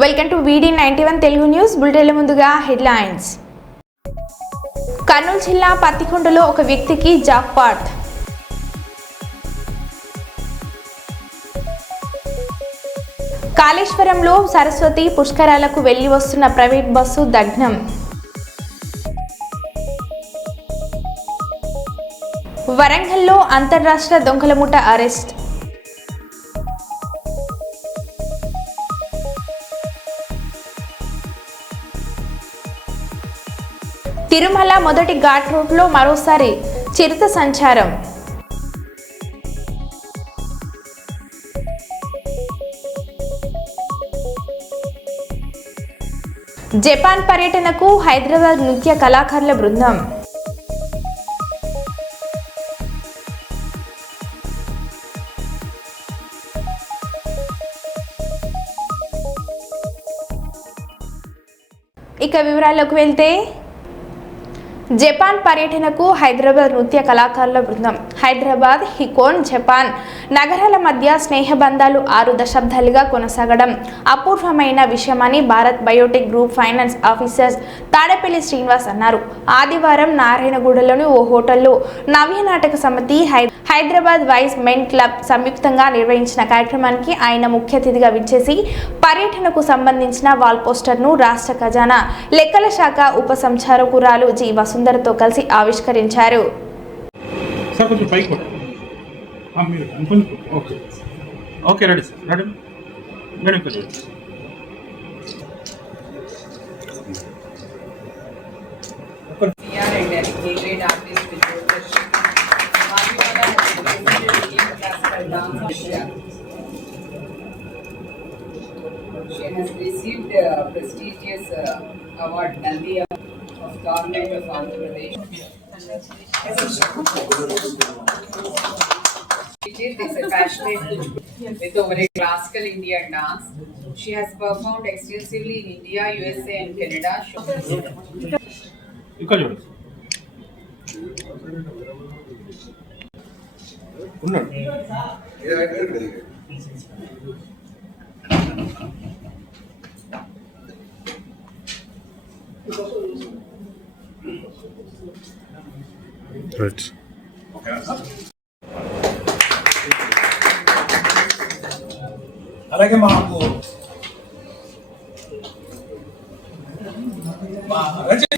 Welcome to వీడి ninety one Telugu news బులెటిన్ల ముందుగా హెడ్లైన్స్ కర్నూలు జిల్లా పత్తికొండలో ఒక వ్యక్తికి జాక్పాట్ కాళేశ్వరంలో సరస్వతి పుష్కరాలకు వెళ్ళి వస్తున్న ప్రైవేట్ బస్సు దగ్నం వరంగల్లో అంతర్రాష్ట్ర దొంగల ముఠ అరెస్ట్. తిరుమల మొదటి ఘాట్ రూట్లో మరోసారి చిరుత సంచారం. జపాన్ పర్యటనకు హైదరాబాద్ నృత్య కళాకారుల బృందం. ఇక వివరాల్లోకి వెళ్తే జపాన్ పర్యటనకు హైదరాబాద్ నృత్య కళాకారుల బృందం. హైదరాబాద్ హికోన్ జపాన్ నగరాల మధ్య స్నేహబంధాలు ఆరు దశాబ్దాలుగా కొనసాగడం అపూర్వమైన విషయమని Bharat biotech group finance officers Tadepalli Srinivas అన్నారు. ఆదివారం నారాయణగూడలోని ఓ హోటల్లో నవ్య నాటక సమితి హై హైదరాబాద్ వైస్ మెన్ క్లబ్ సంయుక్తంగా నిర్వహించిన కార్యక్రమానికి ఆయన ముఖ్య అతిథిగా విచ్చేసి పర్యటనకు సంబంధించిన వాల్ పోస్టర్ను రాష్ట్ర ఖజానా లెక్కల శాఖ ఉప సంచారకురాలు జి వసుంధరతో కలిసి ఆవిష్కరించారు. Okay ready sir ready ready. She has received a prestigious uh, award, Nandi of Government of Andhra Pradesh. Vijit is a passionate with over a classical Indian dance. She has performed extensively in India, USA and Canada. ఇక్కడ చూడండి ఉన్నాడు right అలాగే మాకు మా రచన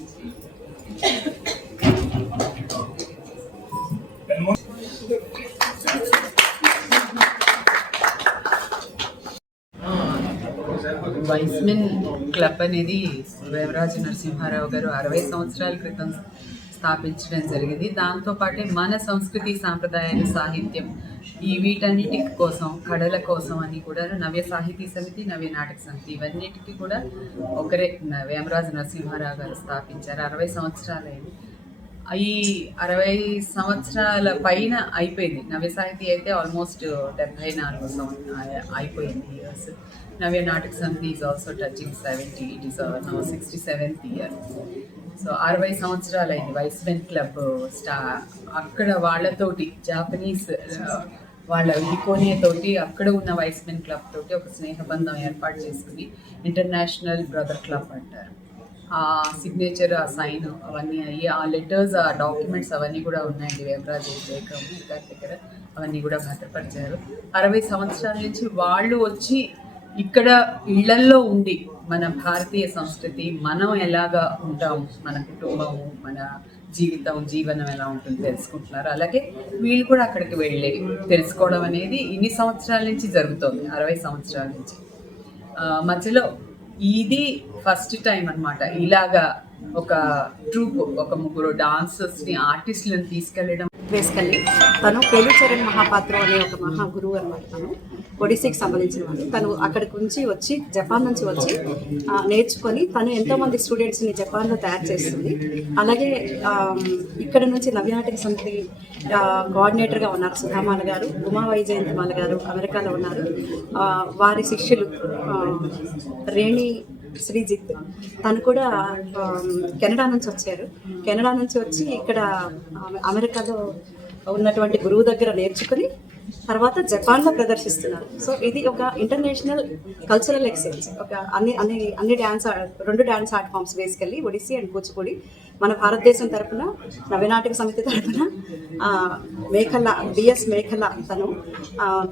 వైస్మెన్ club అనేది వేమరాజ నరసింహారావు గారు అరవై సంవత్సరాల క్రితం స్థాపించడం జరిగింది. దాంతోపాటే మన సంస్కృతి సాంప్రదాయాలు సాహిత్యం ఈ వీటన్నిటి కోసం కళల కోసం అని కూడా నవ్య సాహితీ సమితి నవ్య నాటక సమితి ఇవన్నిటికీ కూడా ఒకరే వేమరాజు నరసింహారావు గారు స్థాపించారు. అరవై సంవత్సరాలైంది. ఈ అరవై సంవత్సరాల పైన అయిపోయింది. నవ్య సాహితీ అయితే ఆల్మోస్ట్ డెబ్బై నాలుగు సంవత్సరం అయిపోయింది. Years Navya Nataka Samiti is also touching seventy it is no sixty seventh year so అరవై సంవత్సరాలు అయింది వైస్మెన్ క్లబ్ స్టా అక్కడ వాళ్ళతోటి జాపనీస్ uh, వాళ్ళ ఇకోనియా తోటి అక్కడ ఉన్న వైస్మెన్ క్లబ్ తోటి ఒక స్నేహబంధం ఏర్పాటు చేసుకుని ఇంటర్నేషనల్ బ్రదర్ క్లబ్ అంటారు. ఆ సిగ్నేచర్ ఆ సైన్ అవన్నీ అయ్యి ఆ లెటర్స్ ఆ డాక్యుమెంట్స్ అవన్నీ కూడా ఉన్నాయండి వేమరాజు జయకం గారి దగ్గర. అవన్నీ కూడా భద్రపరిచారు. అరవై సంవత్సరాల నుంచి వాళ్ళు వచ్చి ఇక్కడ ఇళ్ళల్లో ఉండి మన భారతీయ సంస్కృతి మనం ఎలాగా ఉంటాం? మన కుటుంబము మన జీవితం జీవనం ఎలా ఉంటుంది తెలుసుకుంటున్నారు. అలాగే వీళ్ళు కూడా అక్కడికి వెళ్ళి తెలుసుకోవడం అనేది ఇన్ని సంవత్సరాల నుంచి జరుగుతుంది అరవై సంవత్సరాల నుంచి. మధ్యలో ఇది ఫస్ట్ టైం అన్నమాట. ఇలాగా ఒక ట్రూప్ ఒక ముగ్గురు డాన్సర్స్ని ఆర్టిస్టులను తీసుకెళ్ళడం. వేసుకెళ్ళి తను కేలుచరణ్ మహాపాత్ర అనే ఒక మహా గురువు అనమాట తను. ఒడిస్సీకి సంబంధించిన వాళ్ళు తను అక్కడికి నుంచి వచ్చి జపాన్ నుంచి వచ్చి నేర్చుకొని తను ఎంతోమంది స్టూడెంట్స్ని జపాన్లో తయారు చేస్తుంది. అలాగే ఇక్కడ నుంచి నవ్యనాటక సమితి కోఆర్డినేటర్గా ఉన్నారు సుధామాల గారు ఉమా వైజయంతిమాల గారు అమెరికాలో ఉన్నారు. వారి శిష్యులు రేణి శ్రీజిత్. తను కూడా కెనడా నుంచి వచ్చారు. కెనడా నుంచి వచ్చి ఇక్కడ అమెరికాలో ఉన్నటువంటి గురువు దగ్గర నేర్చుకుని తర్వాత జపాన్లో ప్రదర్శిస్తున్నారు. సో ఇది ఒక ఇంటర్నేషనల్ కల్చరల్ ఎక్స్చేంజ్. ఒక అన్ని అన్ని అన్ని డ్యాన్స్ రెండు dance art forms basically Odissi and Kuchipudi. మన భారతదేశం తరపున నవీనాటక సమితి తరపున మేఖల బిఎస్ మేఖల తను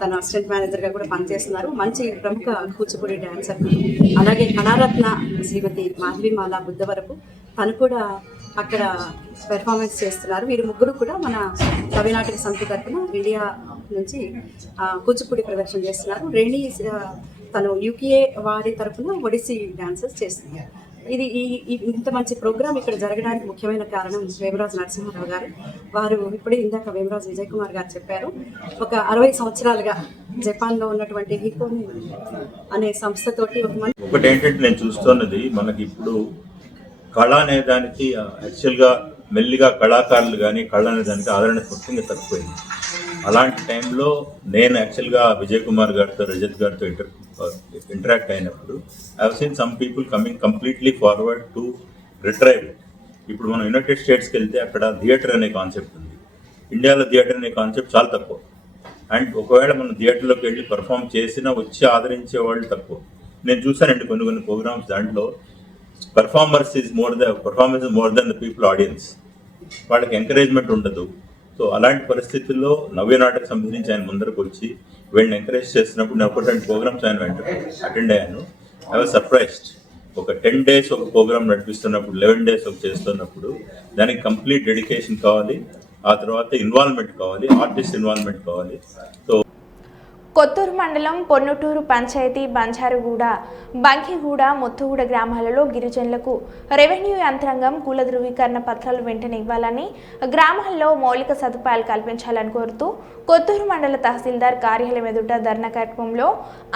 తన అసిస్టెంట్ మేనేజర్గా కూడా పనిచేస్తున్నారు. మంచి ప్రముఖ కూచిపూడి డ్యాన్సర్ అలాగే కళారత్న శ్రీమతి మాధవిమాల బుద్ధవరపు తను కూడా అక్కడ పెర్ఫార్మెన్స్ చేస్తున్నారు. వీరు ముగ్గురు కూడా మన నవీనాటక సమితి తరఫున ఇండియా నుంచి కూచిపూడి ప్రదర్శన చేస్తున్నారు. రేణి తను యూకేఏ వారి తరఫున ఒడిస్సీ డ్యాన్సెస్ చేస్తున్నారు. ఇది ఈ ఇంత మంచి ప్రోగ్రామ్ ఇక్కడ జరగడానికి ముఖ్యమైన కారణం వేమరాజు నరసింహారావు గారు. వారు ఇప్పుడే ఇందాక వేమరాజు విజయ్ కుమార్ గారు చెప్పారు. ఒక అరవై సంవత్సరాలుగా జపాన్లో ఉన్నటువంటి హికోన్ అనే సంస్థతోటి ఒక మంచి ఒకటి ఏంటంటే నేను చూస్తున్నది మనకి ఇప్పుడు కళ అనే దానికి యాక్చువల్గా మెల్లిగా కళాకారులు కానీ కళ అనే దానికి ఆదరణ ముఖ్యంగా తగ్గిపోయింది అలాంటి టైంలో నేను యాక్చువల్గా విజయ్ కుమార్ గారితో రజత్ గారితో ఇంటర్ ఇంటరాక్ట్ అయినప్పుడు I seen some people coming completely forward to retrieve ఇప్పుడు మనం యునైటెడ్ స్టేట్స్కి వెళ్తే అక్కడ థియేటర్ అనే కాన్సెప్ట్ ఉంది. ఇండియాలో థియేటర్ అనే కాన్సెప్ట్ చాలా తక్కువ. అండ్ ఒకవేళ మనం థియేటర్లోకి వెళ్ళి పర్ఫామ్ చేసినా వచ్చి ఆదరించే వాళ్ళు తక్కువ. నేను చూశానండి కొన్ని కొన్ని ప్రోగ్రామ్స్ దాంట్లో. Performers is more the performance is more than the people audience వాళ్ళకి ఎంకరేజ్మెంట్ ఉండదు. సో అలాంటి పరిస్థితుల్లో నవ్య నాటకు సంబంధించి ఆయన ముందరకు వచ్చి వీళ్ళని ఎంకరేజ్ చేస్తున్నప్పుడు నేను ఒకటి రెండు ప్రోగ్రామ్స్ ఆయన వెంట అటెండ్ అయ్యాను. ఐ వాజ్ సర్ప్రైజ్డ్ ఒక టెన్ డేస్ ఒక ప్రోగ్రామ్ నడిపిస్తున్నప్పుడు లెవెన్ డేస్ ఒక చేస్తున్నప్పుడు దానికి కంప్లీట్ డెడికేషన్ కావాలి. ఆ తర్వాత ఇన్వాల్వ్మెంట్ కావాలి ఆర్టిస్ట్ ఇన్వాల్వ్మెంట్ కావాలి. సో కొత్తూరు మండలం పొన్నుటూరు పంచాయతీ బంజారుగూడ బంకిగూడ ముత్తుగూడ గ్రామాలలో గిరిజనులకు రెవెన్యూ యంత్రాంగం కుల ధృవీకరణ పత్రాలు వెంటనే ఇవ్వాలని గ్రామాల్లో మౌలిక సదుపాయాలు కల్పించాలని కోరుతూ కొత్తూరు మండల తహసీల్దార్ కార్యాలయం ఎదుట ధర్నా కార్యక్రమంలో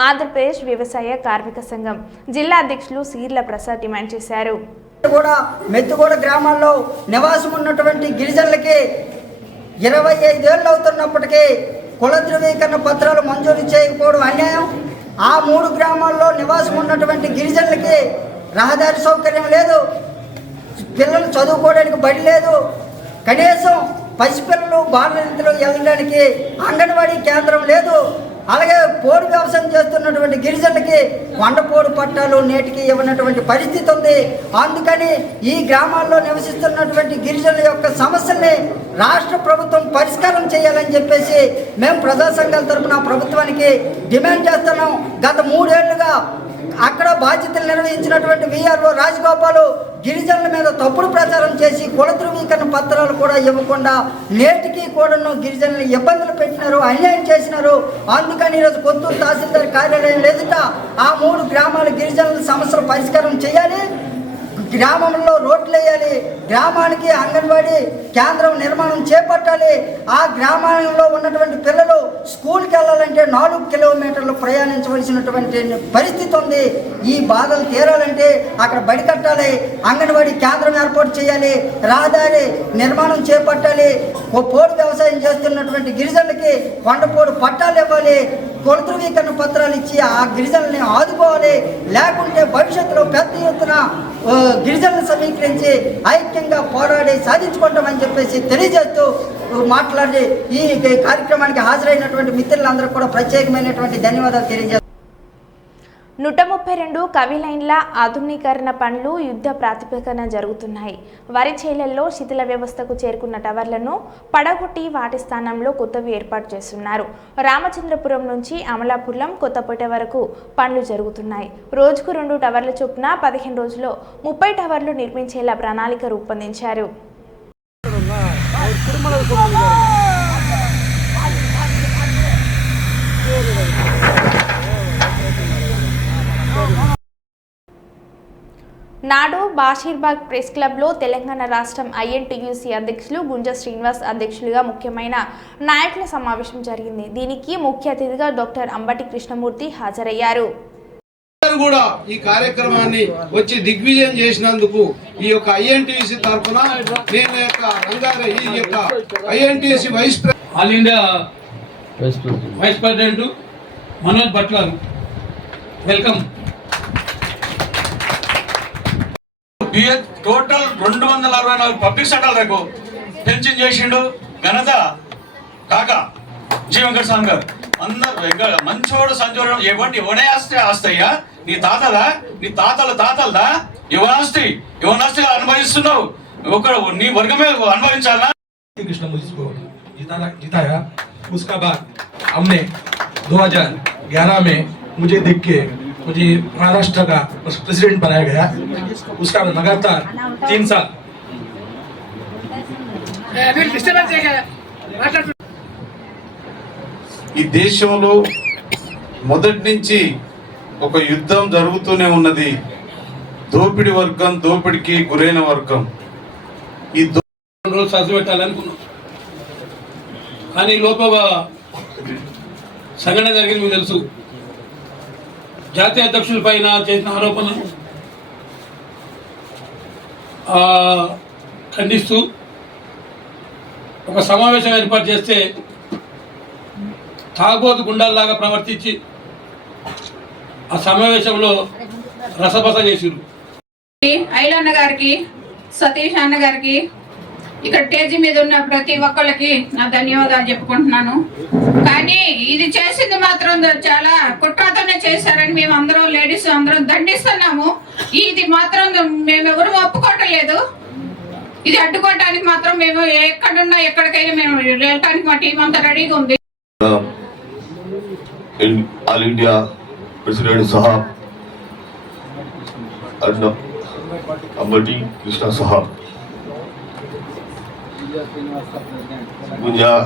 ఆంధ్రప్రదేశ్ వ్యవసాయ కార్మిక సంఘం జిల్లా అధ్యక్షులు సీర్ల ప్రసాద్ డిమాండ్ చేశారు. కూడా మెత్తుగూడ గ్రామాల్లో నివాసం ఉన్నటువంటి గిరిజనులకి ఇరవై ఐదేళ్ళు అవుతున్నప్పటికీ కుల ధృవీకరణ పత్రాలు మంజూరు చేయకపోవడం అన్యాయం. ఆ మూడు గ్రామాల్లో నివాసం ఉన్నటువంటి గిరిజనులకి రహదారి సౌకర్యం లేదు. పిల్లలు చదువుకోవడానికి బడి లేదు. కనీసం పసిపిల్లలు బాలనిధిలో వెళ్ళడానికి అంగన్వాడీ కేంద్రం లేదు. అలాగే పోడు వ్యవసాయం చేస్తున్నటువంటి గిరిజనులకి కొండపోడు పట్టాలు నేటికి ఇవ్వనటువంటి పరిస్థితి ఉంది. అందుకని ఈ గ్రామాల్లో నివసిస్తున్నటువంటి గిరిజనుల యొక్క సమస్యల్ని రాష్ట్ర ప్రభుత్వం పరిష్కారం చేయాలని చెప్పేసి మేము ప్రజా సంఘాల తరపున ప్రభుత్వానికి డిమాండ్ చేస్తున్నాం. గత మూడేళ్ళుగా అక్కడ బాధ్యతలు నిర్వహించినటువంటి విఆర్ఓ రాజగోపాలు గిరిజనుల మీద తప్పుడు ప్రచారం చేసి కుల ధృవీకరణ పత్రాలు కూడా ఇవ్వకుండా నేటికి కూడాను గిరిజనులు ఇబ్బందులు పెట్టినారు అన్యాయం చేసినారు. అందుకని ఈరోజు కొత్తూరు తహసీల్దార్ కార్యాలయం ఎదుట ఆ మూడు గ్రామాల గిరిజనుల సమస్యలు పరిష్కారం చేయాలి. గ్రామంలో రోడ్లు వేయాలి గ్రామానికి అంగన్వాడీ కేంద్రం నిర్మాణం చేపట్టాలి. ఆ గ్రామంలో ఉన్నటువంటి పిల్లలు స్కూల్కి వెళ్ళాలంటే నాలుగు కిలోమీటర్లు ప్రయాణించవలసినటువంటి పరిస్థితి ఉంది. ఈ బాధలు తీరాలంటే అక్కడ బడి కట్టాలి అంగన్వాడీ కేంద్రం ఏర్పాటు చేయాలి రహదారి నిర్మాణం చేపట్టాలి. ఓ పోడు వ్యవసాయం చేస్తున్నటువంటి గిరిజనులకి కొండపోడు పట్టాలు ఇవ్వాలి కుల ధృవీకరణ పత్రాలు ఇచ్చి ఆ గిరిజనుల్ని ఆదుకోవాలి. లేకుంటే భవిష్యత్తులో పెద్ద ఎత్తున గిరిజనులను సమీకరించి ఐక్యంగా పోరాడి సాధించుకుంటామని చెప్పేసి తెలియజేస్తూ మాట్లాడి ఈ కార్యక్రమానికి హాజరైనటువంటి మిత్రులందరూ కూడా ప్రత్యేకమైనటువంటి ధన్యవాదాలు తెలియజేస్తాను నూట ముప్పై రెండు కవిలైన్ల ఆధునీకరణ పనులు యుద్ధ ప్రాతిపదికన జరుగుతున్నాయి. వరి చేలల్లో శిథిల వ్యవస్థకు చేరుకున్న టవర్లను పడగొట్టి వాటి స్థానంలో కొత్తవి ఏర్పాటు చేస్తున్నారు. రామచంద్రపురం నుంచి అమలాపురం కొత్తపేట వరకు పనులు జరుగుతున్నాయి. రోజుకు రెండు టవర్ల చొప్పున పదిహేను రోజుల్లో ముప్పై టవర్లు నిర్మించేలా ప్రణాళిక రూపొందించారు. నాడు బాషీర్బాగ్ ప్రెస్ క్లబ్లో తెలంగాణ రాష్ట్రం ఐఎన్టీయూసీ అధ్యక్షులు గుంజ శ్రీనివాస్ అధ్యక్షులుగా ముఖ్యమైన నాయకుల సమావేశం జరిగింది. దీనికి ముఖ్య అతిథిగా డాక్టర్ అంబటి కృష్ణమూర్తి హాజరయ్యారు. అందరూ కూడా ఈ కార్యక్రమాన్ని వచ్చి దిగ్విజయం చేసినందుకు ఈ యొక్క ఐఎన్టీసీ తరఫున నేను యొక్క రంగారె ఈ యొక్క INTC vice all India vice president Manoj భట్లారు welcome. BS total రెండు వందల అరవై నాలుగు పబ్లిక్ సెక్టర్ రేపు పెన్షన్ చేసిండు ఘనత కాగా జీ వెంకట స్వామి గారు అందరు వెంక- మంచోడు సంచోడు ఇవ్వండి ఇవ్వనే ఆస్తి ఆస్తయ్యా నీ తాతదా నీ తాతల తాతలదా యువనాస్తి యువనాస్తిగా అనుభవిస్తున్నావు ఒక నీ వర్గమే అనుభవించాలా कृष्ण मुझे को जिताना जिताया उसका बाद हमने 2011 में मुझे देख के मुझे महाराष्ट्र का प्रेसिडेंट बनाया गया उसका लगातार तीन साल ఈ దేశంలో మొదటి నుంచి ఒక యుద్ధం జరుగుతూనే ఉన్నది దోపిడి వర్గం దోపిడికి గురైన వర్గం ఈ దో- రెండు రోజులు సర్ది పెట్టాలనుకున్నాం కానీ లోపల సంఘటన జరిగింది మీకు తెలుసు జాతీయ అధ్యక్షుల పైన చేసిన ఆరోపణలు ఖండిస్తూ ఒక సమావేశం ఏర్పాటు చేస్తే తాగబోతు గుండాల్లాగా ప్రవర్తించి ఆ సమావేశంలో రసబస చేసిరు. ఐలన్న గారికి సతీష్ అన్న గారికి ఇక్కడ స్టేజీ మీద ఉన్న ప్రతి ఒక్కళ్ళకి నా ధన్యవాదాలు చెప్పుకుంటున్నాను. కానీ ఇది చేసింది మాత్రం చాలా కుట్రతోనే చేశారని మేము అందరం లేడీస్ అందరం దండిస్తున్నాము. ఇది మాత్రం మేము ఎవ్వరు ఒప్పుకోవటం లేదు ఇది అడ్డుకోవటానికి మాత్రం మేము ఎక్కడున్నా ఎక్కడికైనా మేము వెళ్ళటానికి మా టీం అంతా రెడీగా ఉంది. సహా అంబటి కృష్ణ సహా. गुंजा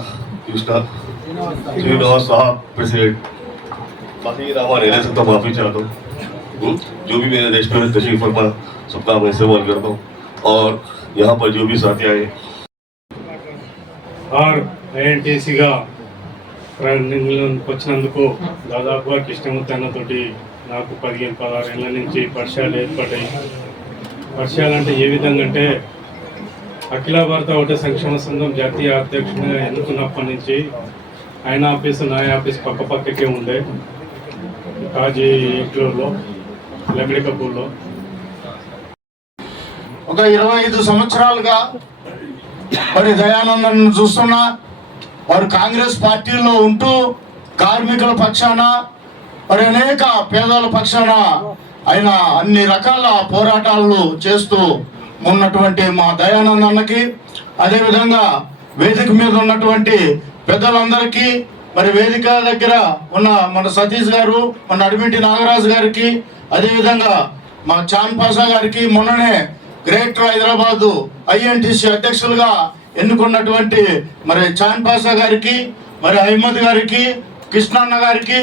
कृष्णा श्रीनिवास साहब प्रेसिडेंट बाकी नामा लेने से तो माफी चाहता हूँ हम्म, जो भी मेरे देश में तशरीफ फरमा सबका मैं इस्तेमाल करता हूँ और यहाँ पर जो भी साथी आए ఆర్ ఐఎన్టీసీగా ట్రైనింగ్లోకి వచ్చినందుకు దాదాపుగా కృష్ణమూర్తి అన్నతోటి నాకు పదిహేను పదహారు ఏళ్ళ నుంచి పరిచయాలు ఏర్పడ్డాయి పరిచయాలు అంటే ఏ విధంగా అంటే అఖిల భారత ఒకటే సంక్షేమ సంఘం జాతీయ అధ్యక్షుడిగా ఎన్నుకున్నప్పటి నుంచి ఆయన ఆఫీస్ నా ఆఫీస్ పక్క పక్కకే ఉండే కాజీ ఎక్లూరులో లగడి కపూర్లో ఒక ఇరవై ఐదు సంవత్సరాలుగా మరి దయానందన్ చూస్తున్నా వారు కాంగ్రెస్ పార్టీలో ఉంటూ కార్మికుల పక్షాన మరి అనేక పేదల పక్షాన ఆయన అన్ని రకాల పోరాటాలు చేస్తూ ఉన్నటువంటి మా దయానంద్ అన్నకి అదేవిధంగా వేదిక మీద ఉన్నటువంటి పెద్దలందరికీ మరి వేదిక దగ్గర ఉన్న మన సతీష్ గారు మన అడిమిటి నాగరాజు గారికి అదేవిధంగా మా చాన్ పాషా గారికి మొన్ననే గ్రేటర్ హైదరాబాదు ఐఎన్టీసీ అధ్యక్షులుగా ఎన్నుకున్నటువంటి మరి చాన్ పాషా గారికి మరి అహ్మద్ గారికి కృష్ణన్న గారికి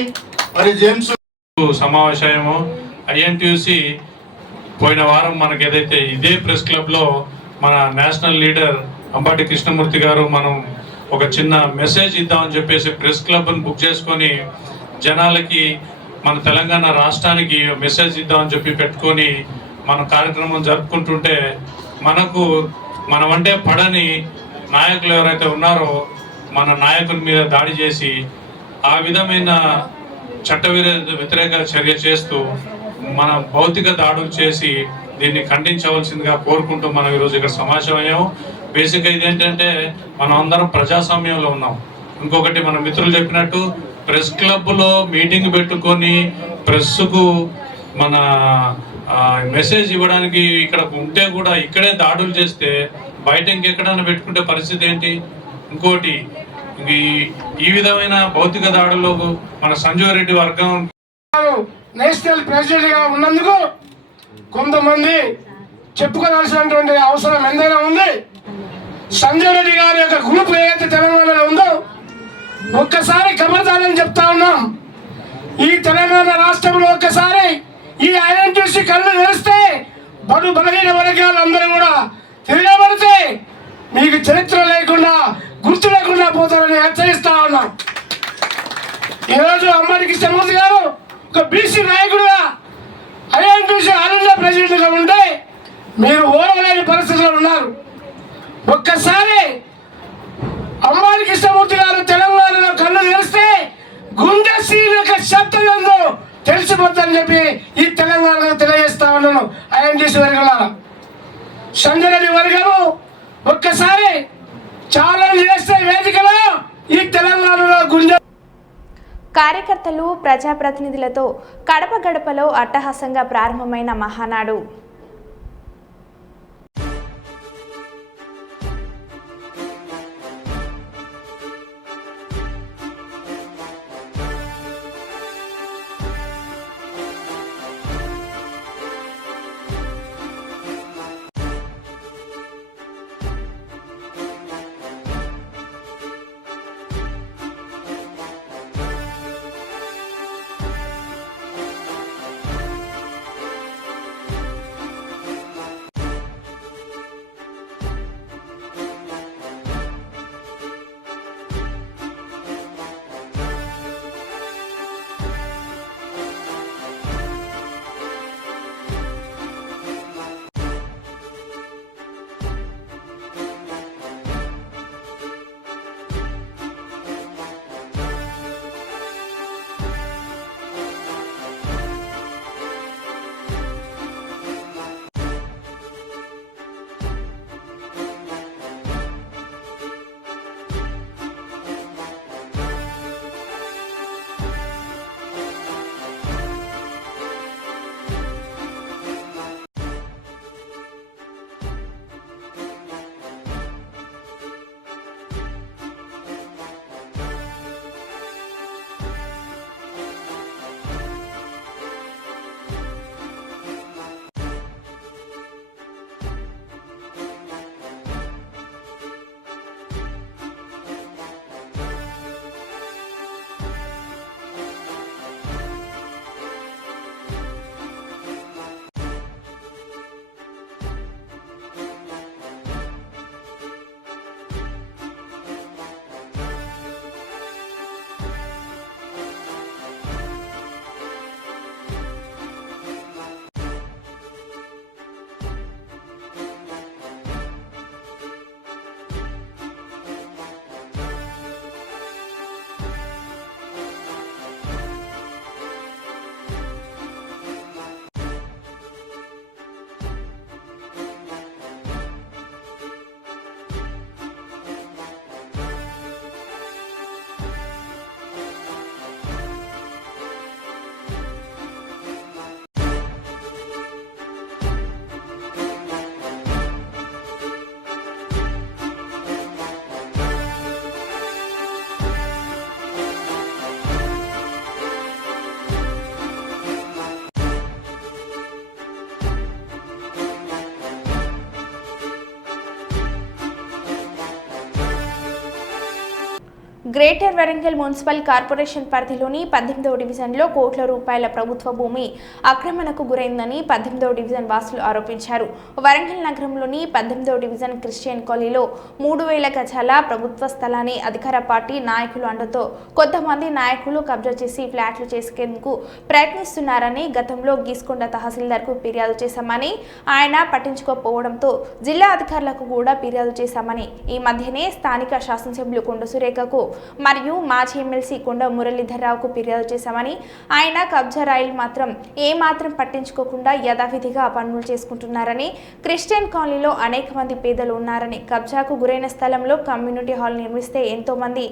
మరి జేమ్స్ సమావేశము ఐఎన్టీయూసి పోయిన వారం మనకి ఏదైతే ఇదే ప్రెస్ క్లబ్లో మన నేషనల్ లీడర్ అంబాటి కృష్ణమూర్తి గారు మనం ఒక చిన్న మెసేజ్ ఇద్దామని చెప్పేసి ప్రెస్ క్లబ్ని బుక్ చేసుకొని జనాలకి మన తెలంగాణ రాష్ట్రానికి మెసేజ్ ఇద్దామని చెప్పి పెట్టుకొని మన కార్యక్రమం జరుపుకుంటుంటే మనకు మనమంటే పడని నాయకులు ఎవరైతే ఉన్నారో మన నాయకుల మీద దాడి చేసి ఆ విధమైన చట్ట వ్యతిరేక చర్య చేస్తూ మన భౌతిక దాడులు చేసి దీన్ని ఖండించవలసిందిగా కోరుకుంటూ మనం ఈరోజు ఇక్కడ సమావేశం అయ్యాము. బేసిక్గా ఇదేంటంటే మనం అందరం ప్రజాస్వామ్యంలో ఉన్నాం. ఇంకొకటి మన మిత్రులు చెప్పినట్టు ప్రెస్ క్లబ్లో మీటింగ్ పెట్టుకొని ప్రెస్కు మన మెసేజ్ ఇవ్వడానికి ఇక్కడ ఉంటే కూడా ఇక్కడే దాడులు చేస్తే బయట ఇంకెక్కడైనా పెట్టుకుంటే పరిస్థితి ఏంటి? ఇంకోటి ఈ ఈ విధమైన భౌతిక దాడుల్లో మన సంజీవ్ రెడ్డి వర్గం నేషనల్ ప్రెసిడెంట్గా ఉన్నందుకు కొంతమంది చెప్పుకోవాల్సినటువంటి అవసరం ఎంతైనా ఉంది. సంజయ్ రెడ్డి గారి యొక్క గ్రూప్ ఏదైతే తెలంగాణలో ఉందో ఒక్కసారి ఖబర్దారని చెప్తా ఉన్నాం. ఈ తెలంగాణ రాష్ట్రంలో ఒక్కసారి ఈ ఐడెంటిటీ కళ్ళు తెరిస్తే బడు బలహీన వర్గాలు అందరూ కూడా తిరగబడితే మీకు చరిత్ర లేకుండా గుర్తు లేకుండా పోతారని హెచ్చరిస్తా ఉన్నాం. ఈరోజు అమ్మడికి కృష్ణమూర్తి గారు ఒక బీసీ నాయకుడుగా ఐఎన్టీసీ ఆనంద ప్రెసిడెంట్గా ఉంటే మీరు ఓడలేని పరిస్థితిలో ఉన్నారు. ఒక్కసారి అమ్మాయి కృష్ణమూర్తి గారు తెలంగాణలో కళ్ళు తెరిస్తే గుండె సీన్ యొక్క శబ్దం ఏందో తెలిసిపోద్దని చెప్పి ఈ తెలంగాణలో తెలియజేస్తా ఉన్నాను ఐఎన్టీసీ వర్గాల సంజయ్ రెడ్డి వర్గము ఒక్కసారి ఛాలెంజ్ చేస్తే వేదికలో ఈ తెలంగాణలో గుంజ కార్యకర్తలు ప్రజాప్రతినిధులతో కడప గడపలో అట్టహాసంగా ప్రారంభమైన Mahanadu. Greater Warangal municipal corporation పరిధిలోని పద్దెనిమిదవ డివిజన్లో కోట్ల రూపాయల ప్రభుత్వ భూమి ఆక్రమణకు గురైందని పద్దెనిమిదవ డివిజన్ వాసులు ఆరోపించారు. వరంగల్ నగరంలోని పద్దెనిమిదవ డివిజన్ క్రిస్టియన్ కాలనీలో మూడు వేల గజాల ప్రభుత్వ స్థలాన్ని అధికార పార్టీ నాయకులు అండతో కొంతమంది నాయకులు కబ్జా చేసి ఫ్లాట్లు చేసుకేందుకు ప్రయత్నిస్తున్నారని గతంలో గీసుకొండ తహసీల్దార్కు ఫిర్యాదు చేశామని ఆయన పట్టించుకోకపోవడంతో జిల్లా అధికారులకు కూడా ఫిర్యాదు చేశామని ఈ మధ్యనే స్థానిక శాసనసభ్యులు కొండ సురేఖకు మరియు మాజీ ఎమ్మెల్సీ కొండ మురళీధర్రావుకు ఫిర్యాదు చేశామని. ఆయన కబ్జా రాయిలు మాత్రం ఏ మాత్రం పట్టించుకోకుండా యథావిధిగా పనులు చేసుకుంటున్నారని క్రిస్టియన్ కాలనీలో అనేక మంది పేదలు ఉన్నారని కబ్జాకు గురైన స్థలంలో కమ్యూనిటీ హాల్ నిర్మిస్తే ఎంతో మంది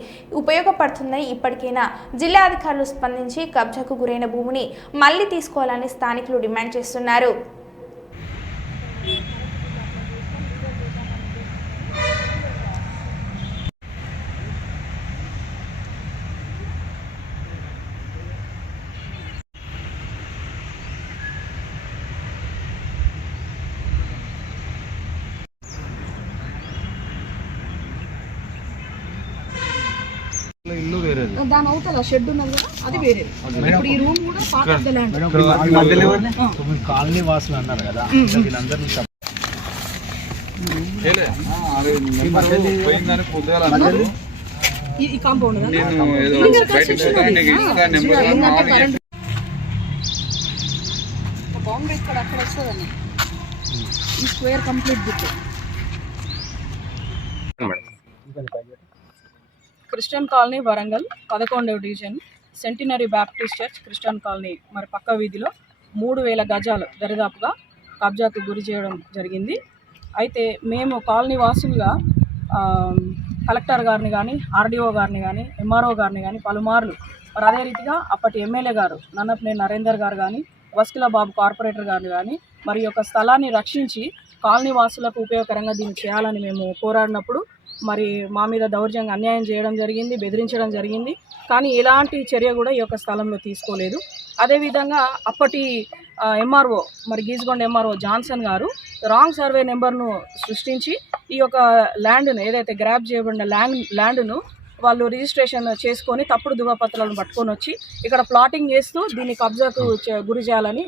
ఉపయోగపడుతుందని ఇప్పటికైనా జిల్లా అధికారులు స్పందించి కబ్జాకు గురైన భూమిని మళ్ళీ తీసుకోవాలని స్థానికులు డిమాండ్ చేస్తున్నారు. దాని అవతల షెడ్ ఉన్నది కదా అది వేరే ఇప్పుడు ఈ రూమ్ కూడా part of the land colony వాసులు అన్నారు కదా వీళ్ళందరినీ తప్ప- ఈ కాంపౌండ్ బౌండరీ ఇక్కడ అక్కడ వస్తుందండి. ఈ square complete book Christian colony Warangal పదకొండవ division centenary Baptist church Christian colony మరి పక్క వీధిలో మూడు వేల గజాలు దరిదాపుగా కబ్జాకు గురి చేయడం జరిగింది. అయితే మేము కాలనీ వాసులుగా కలెక్టర్ గారిని కానీ ఆర్డీఓ గారిని కానీ ఎంఆర్ఓ గారిని కానీ పలుమార్లు మరి అదే రీతిగా అప్పటి ఎమ్మెల్యే గారు నన్నపనేని నరేందర్ గారు కానీ వస్కిల బాబు కార్పొరేటర్ గారు కానీ మరి యొక్క స్థలాన్ని రక్షించి కాలనీ వాసులకు ఉపయోగకరంగా దీన్ని చేయాలని మేము పోరాడినప్పుడు మరి మా మీద దౌర్జంగా అన్యాయం చేయడం జరిగింది బెదిరించడం జరిగింది. కానీ ఎలాంటి చర్య కూడా ఈ యొక్క స్థలంలో తీసుకోలేదు. అదేవిధంగా అప్పటి ఎంఆర్ఓ మరి గీజ్గొండ ఎంఆర్ఓ జాన్సన్ గారు రాంగ్ సర్వే నెంబర్ను సృష్టించి ఈ యొక్క ల్యాండ్ను ఏదైతే గ్రాప్ చేయబడిన ల్యాండ్ ల్యాండ్ను వాళ్ళు రిజిస్ట్రేషన్ చేసుకొని తప్పుడు ధృవపత్రాలను పట్టుకొని వచ్చి ఇక్కడ ప్లాటింగ్ చేస్తూ దీన్ని కబ్జాకు గురి చేయాలని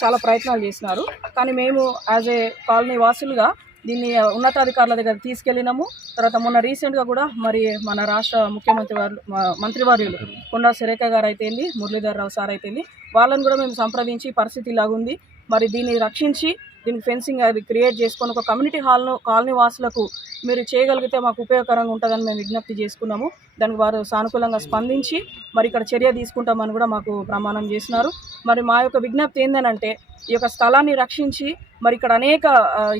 చాలా ప్రయత్నాలు చేసినారు. కానీ మేము యాజ్ ఏ కాలనీ వాసులుగా దీన్ని ఉన్నతాధికారుల దగ్గర తీసుకెళ్ళినాము. తర్వాత మొన్న రీసెంట్గా కూడా మరి మన రాష్ట్ర ముఖ్యమంత్రి వారు మంత్రివర్యులు కొండా సురేఖ గారు అయితేంది మురళీధర్ రావు సార్ అయితేంది వాళ్ళని కూడా మేము సంప్రదించి పరిస్థితి ఇలాగుంది. మరి దీన్ని రక్షించి దీనికి ఫెన్సింగ్ అది క్రియేట్ చేసుకొని ఒక కమ్యూనిటీ హాల్ను కాలనీ వాసులకు మీరు చేయగలిగితే మాకు ఉపయోగకరంగా ఉంటుందని మేము విజ్ఞప్తి చేసుకున్నాము. దానికి వారు సానుకూలంగా స్పందించి మరి ఇక్కడ చర్య తీసుకుంటామని కూడా మాకు ప్రమాణం చేసినారు. మరి మా యొక్క విజ్ఞప్తి ఏంటంటే ఈ యొక్క స్థలాన్ని రక్షించి మరి ఇక్కడ అనేక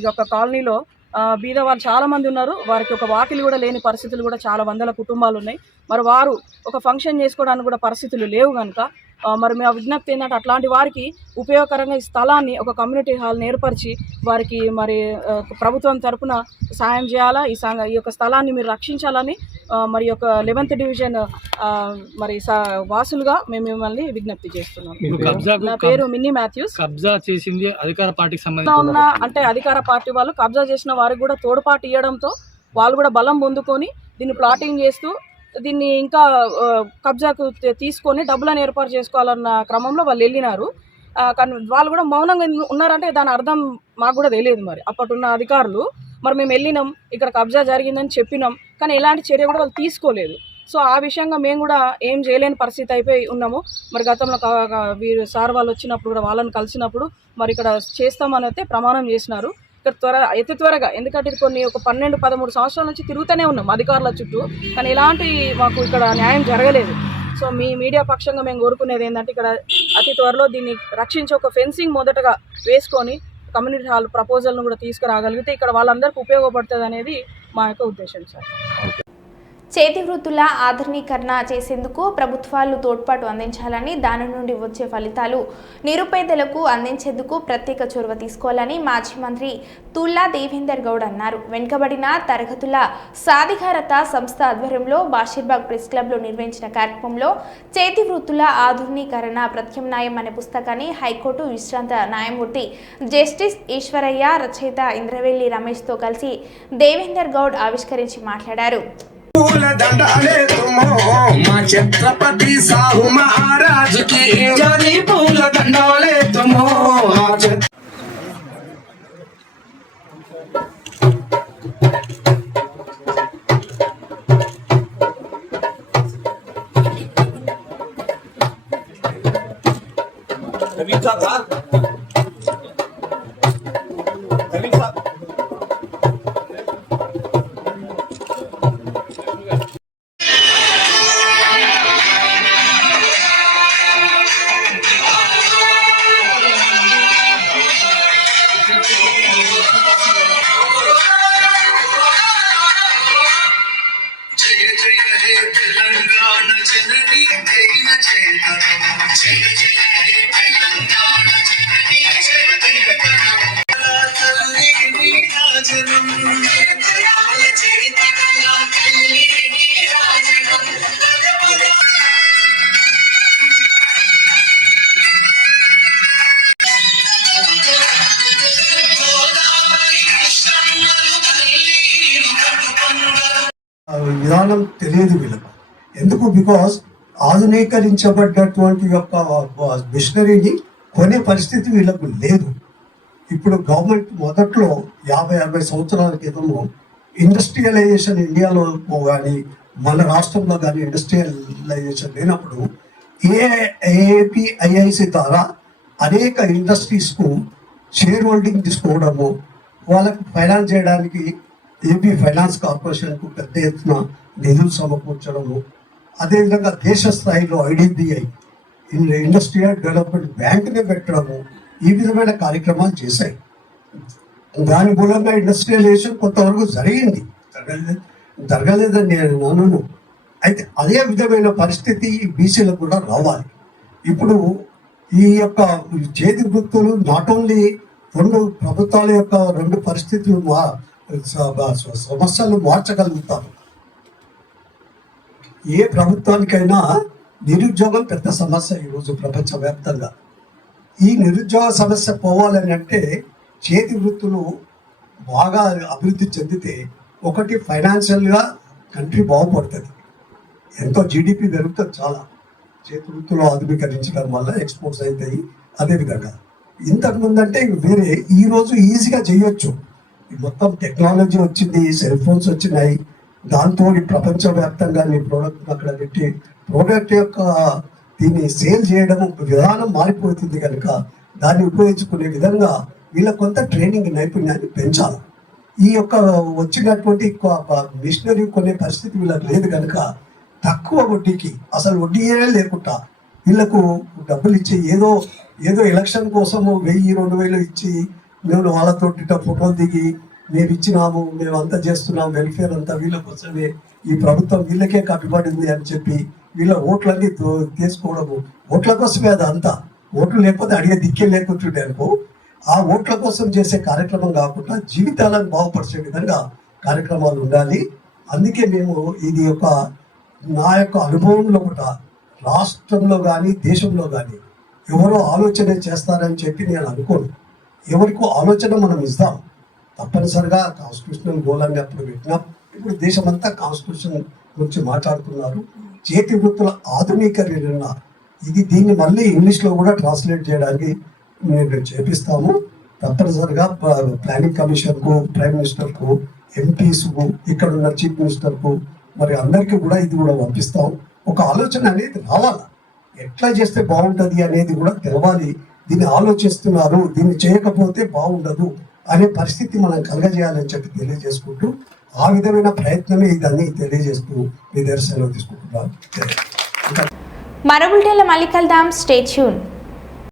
ఈ యొక్క కాలనీలో బీద వాళ్ళు చాలామంది ఉన్నారు. వారికి ఒక వాకిలు కూడా లేని పరిస్థితులు కూడా చాలా వందల కుటుంబాలు ఉన్నాయి. మరి వారు ఒక ఫంక్షన్ చేసుకోవడానికి కూడా పరిస్థితులు లేవు కనుక మరి మా విజ్ఞప్తి ఏంటంటే అట్లాంటి వారికి ఉపయోగకరంగా ఈ స్థలాన్ని ఒక కమ్యూనిటీ హాల్ని ఏర్పరిచి వారికి మరి ప్రభుత్వం తరపున సాయం చేయాలా? ఈ సంఘ ఈ యొక్క స్థలాన్ని మీరు రక్షించాలని మరి యొక్క లెవెన్త్ డివిజన్ మరి సా- వాసులుగా మేము మిమ్మల్ని విజ్ఞప్తి చేస్తున్నాం. నా పేరు మిన్నీ మాథ్యూస్. కబ్జా చేసింది అధికార పార్టీకి సంబంధించిన ఉన్న అంటే అధికార పార్టీ వాళ్ళు కబ్జా చేసిన వారికి కూడా తోడ్పాటు ఇవ్వడంతో వాళ్ళు కూడా బలం పొందుకొని దీన్ని ప్లాటింగ్ చేస్తూ దీన్ని ఇంకా కబ్జాకు తీసుకొని డబ్బులను ఏర్పాటు చేసుకోవాలన్న క్రమంలో వాళ్ళు వెళ్ళినారు. కానీ వాళ్ళు కూడా మౌనంగా ఉన్నారంటే దాని అర్థం మాకు కూడా తెలియదు మరి. అప్పటున్న అధికారులు మరి మేము వెళ్ళినాం ఇక్కడ కబ్జా జరిగిందని చెప్పినాం కానీ ఎలాంటి చర్య కూడా వాళ్ళు తీసుకోలేదు. సో ఆ విషయంగా మేము కూడా ఏం చేయలేని పరిస్థితి అయిపోయి ఉన్నాము. మరి గతంలో వీరు సార్ వాళ్ళు వచ్చినప్పుడు కూడా వాళ్ళని కలిసినప్పుడు మరి ఇక్కడ చేస్తామని అయితే ప్రమాణం చేసినారు. ఇక్కడ త్వర అతి త్వరగా ఎందుకంటే ఇది కొన్ని ఒక పన్నెండు పదమూడు సంవత్సరాల నుంచి తిరుగుతూనే ఉన్నాం అధికారుల చుట్టూ కానీ ఇలాంటి మాకు ఇక్కడ న్యాయం జరగలేదు. సో మీ మీడియా పక్షంగా మేము కోరుకునేది ఏంటంటే ఇక్కడ అతి త్వరలో దీన్ని రక్షించి ఒక ఫెన్సింగ్ మొదటగా వేసుకొని కమ్యూనిటీ హాల్ ప్రపోజల్ను కూడా తీసుకురాగలిగితే ఇక్కడ వాళ్ళందరికీ ఉపయోగపడుతుంది అనేది మా యొక్క ఉద్దేశం సార్. చేతి వృత్తుల ఆధునీకరణ చేసేందుకు ప్రభుత్వాలు తోడ్పాటు అందించాలని దాని నుండి వచ్చే ఫలితాలు నిరుపేదలకు అందించేందుకు ప్రత్యేక చొరవ తీసుకోవాలని మాజీ మంత్రి తుల్లా దేవేందర్ గౌడ్ అన్నారు. వెనుకబడిన తరగతుల సాధికారత సంస్థ ఆధ్వర్యంలో బాషీర్బాగ్ ప్రెస్ క్లబ్లో నిర్వహించిన కార్యక్రమంలో చేతి వృత్తుల ఆధునీకరణ ప్రత్యామ్నాయం అనే పుస్తకాన్ని హైకోర్టు విశ్రాంత న్యాయమూర్తి జస్టిస్ ఈశ్వరయ్య రచయిత ఇంద్రవెల్లి రమేష్తో కలిసి దేవేందర్ గౌడ్ ఆవిష్కరించి మాట్లాడారు. పూల దండాలే తుమో మా ఛత్రపతి సాహు మహారాజుకి కి పూల దండాలే చరిత కళా తల్లి పద పద విధానం తెలియదు వీళ్ళకు. ఎందుకు? బికాస్ ఆధునీకరించబడ్డటువంటి యొక్క మిషనరీని కొనే పరిస్థితి వీళ్ళకు లేదు. ఇప్పుడు గవర్నమెంట్ మొదట్లో యాభై అరవై సంవత్సరాల క్రితము ఇండస్ట్రియలైజేషన్ ఇండియాలో కానీ మన రాష్ట్రంలో కానీ ఇండస్ట్రియలైజేషన్ లేనప్పుడు ఏ ఏపీఐఐసి ద్వారా అనేక ఇండస్ట్రీస్కు షేర్ హోల్డింగ్ తీసుకోవడము వాళ్ళకు ఫైనాన్స్ చేయడానికి ఏపీ ఫైనాన్స్ కార్పొరేషన్కు పెద్ద ఎత్తున నిధులు సమకూర్చడము అదేవిధంగా దేశ స్థాయిలో ఐడిబిఐ ఇండస్ట్రియల్ డెవలప్మెంట్ బ్యాంక్ని పెట్టడము ఈ విధమైన కార్యక్రమాలు చేశాయి. దాని మూలంగా ఇండస్ట్రియలైజేషన్ కొంతవరకు జరిగింది. జరగలేదని నేను అనను అయితే అదే విధమైన పరిస్థితి బీసీలకు కూడా రావాలి. ఇప్పుడు ఈ యొక్క చేతి వృత్తులు నాట్ ఓన్లీ రెండు ప్రభుత్వాల యొక్క రెండు పరిస్థితులు మా స- సమస్యలు మార్చగలుగుతారు. ఏ ప్రభుత్వానికైనా నిరుద్యోగం పెద్ద సమస్య ఈరోజు ప్రపంచవ్యాప్తంగా. ఈ నిరుద్యోగ సమస్య పోవాలని అంటే చేతి వృత్తులు బాగా అభివృద్ధి చెందితే ఒకటి ఫైనాన్షియల్గా కంట్రీ బాగుపడుతుంది. ఎంతో జీడిపి పెరుగుతుంది చాలా. చేతి వృత్తులు ఆధునీకరించడం వల్ల ఎక్స్పోర్ట్స్ అవుతాయి అదేవిధంగా ఇంతకుముందు అంటే వేరే ఈరోజు ఈజీగా చేయొచ్చు. ఈ మొత్తం టెక్నాలజీ వచ్చింది సెల్ ఫోన్స్ వచ్చినాయి. దాంతో ఈ ప్రపంచవ్యాప్తంగా నీ ప్రోడక్ట్ అక్కడ పెట్టి ప్రోడక్ట్ యొక్క దీన్ని సేల్ చేయడం విధానం మారిపోతుంది కనుక దాన్ని ఉపయోగించుకునే విధంగా వీళ్ళ కొంత ట్రైనింగ్ నైపుణ్యాన్ని పెంచాలి. ఈ యొక్క వచ్చినటువంటి మిషనరీ కొనే పరిస్థితి వీళ్ళకి లేదు కనుక తక్కువ వడ్డీకి అసలు వడ్డీయే లేకుండా వీళ్ళకు డబ్బులు ఇచ్చి ఏదో ఏదో ఎలక్షన్ కోసము వెయ్యి రెండు వేలు ఇచ్చి మేము వాళ్ళతో ఇట్ట ఫోటోలు దిగి మేము ఇచ్చినాము మేము అంతా చేస్తున్నాం వెల్ఫేర్ అంతా వీళ్ళ కోసమే ఈ ప్రభుత్వం వీళ్ళకే కట్టుబడింది అని చెప్పి వీళ్ళ ఓట్లన్నీ తో- తీసుకోవడము ఓట్ల కోసమే అది అంతా. ఓట్లు లేకపోతే అడిగే దిక్కే లేకుంటుండే అనుకో ఆ ఓట్ల కోసం చేసే కార్యక్రమం కాకుండా జీవితాలను బాగుపరిచే విధంగా కార్యక్రమాలు ఉండాలి. అందుకే మేము ఇది ఒక నా యొక్క అనుభవంలో కూడా రాష్ట్రంలో కానీ దేశంలో కానీ ఎవరో ఆలోచన చేస్తారని చెప్పి నేను అనుకోను. ఎవరికో ఆలోచన మనం ఇస్తాం. తప్పనిసరిగా కాన్స్టిట్యూషనల్ గోల్ అని అప్పుడు పెట్టినాం. ఇప్పుడు దేశమంతా కాన్స్టిట్యూషన్ గురించి మాట్లాడుతున్నారు. చేతి వృత్తుల ఆధునీకరణ ఇది దీన్ని మళ్ళీ ఇంగ్లీష్లో కూడా ట్రాన్స్లేట్ చేయడానికి మేము చేపిస్తాము. తప్పనిసరిగా ప్లానింగ్ కమిషన్కు ప్రైమ్ మినిస్టర్కు ఎంపీస్కు ఇక్కడ ఉన్న చీఫ్ మినిస్టర్కు మరి అందరికీ కూడా ఇది కూడా పంపిస్తాం ఒక ఆలోచన అనేది రావాలి. ఎట్లా చేస్తే బాగుంటుంది అనేది కూడా తెలవాలి. దీన్ని ఆలోచిస్తున్నారు దీన్ని చేయకపోతే బాగుండదు అనే పరిస్థితి మనం కలగజేయాలని చెప్పి తెలియజేసుకుంటూ ఆ విధమైన ప్రయత్నమే ఇదన్నీ తెలియజేస్తూ మీ దగ్గర తీసుకుంటున్నాను. మరో బులెటిన్లో మళ్ళీ కలుద్దాం స్టే ట్యూన్